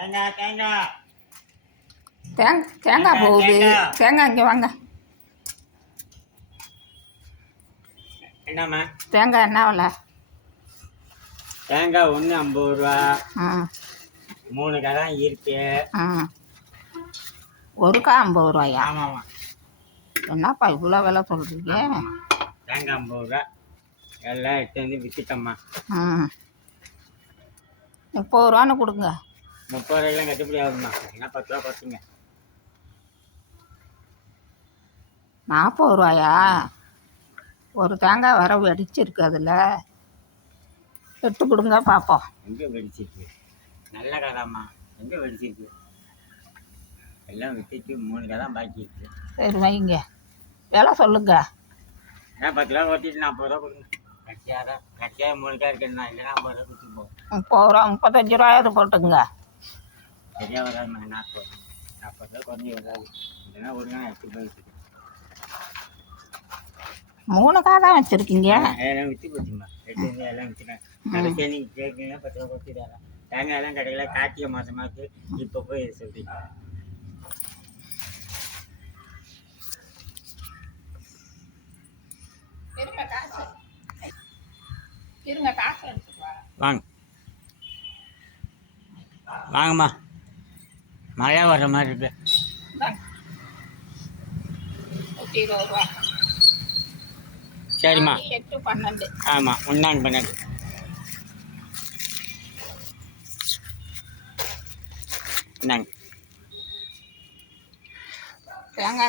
தேங்காய் தேங்காய் தேங்காய் போகுது. தேங்காய் இங்கே வாங்க. என்னம்மா தேங்காய் என்ன விலை? தேங்காய் ஒன்று 50 ரூபா. ஆ 3 கதான் இருக்கு. ஆ ஒரு கா 50 ரூபாயா? ஆமாம்மா. என்னப்பா இவ்வளோ விலை சொல்கிறீங்க? தேங்காய் 50 ரூபா. எல்லாம் எடுத்து வந்து விற்றுட்டம்மா. ம் 30 ரூபான்னு கொடுங்க. 30 ரூபாய்லாம் கட்டுப்படி ஆகுதும்மா. என்ன 10 ரூபா குறைச்சிங்க. 40 ரூபாயா? ஒரு தேங்காய் வர வெடிச்சிருக்கு. அதில் எடுத்து கொடுங்க பார்ப்போம். எங்கே வெடிச்சிருக்கு? நல்ல கதாம்மா. எங்கே வெடிச்சிருக்கு? எல்லாம் விற்றுட்டு 3 கதான் பாக்கி இருக்கு. சரி வைங்க. விலை சொல்லுங்க. ஏன்னா 10 ரூபா குறைச்சிட்டு 40 ரூபா கொடுங்க. கட்சியாக 3 கா இருக்குண்ணா. இல்லைன்னா 50 ரூபா கொடுத்து போகும். 30 ரூபா 35 ரூபாயாவது போட்டுங்க. சரியாக வராதும்மா. 40 ரூபா குறைஞ்சி வராது. இல்லைன்னா ஒரு நாள் எடுத்து போயிட்டு 3 கா தான் வச்சுருக்கீங்க. எல்லாம் விற்று போச்சும்மா. எடுத்து வந்து எல்லாம் விற்றுட்டேன். கடைசியாக நீங்கள் கேட்குறீங்கன்னா 10 ரூபா குறைச்சிட்டாரா? தேங்காயெல்லாம் கிடைக்கல. கார்த்திகை மாதமாக்கு இப்போ போய் சொல்கிறீங்க. இருங்க காசு எடுத்துட்டு வாங்க வாங்கம்மா. மழை வர்ற மாதிரி இருக்கு. 20 ரூபா. சரிம்மா. 8 12. ஆமாம் 1 12. இந்தாங்க தேங்காய்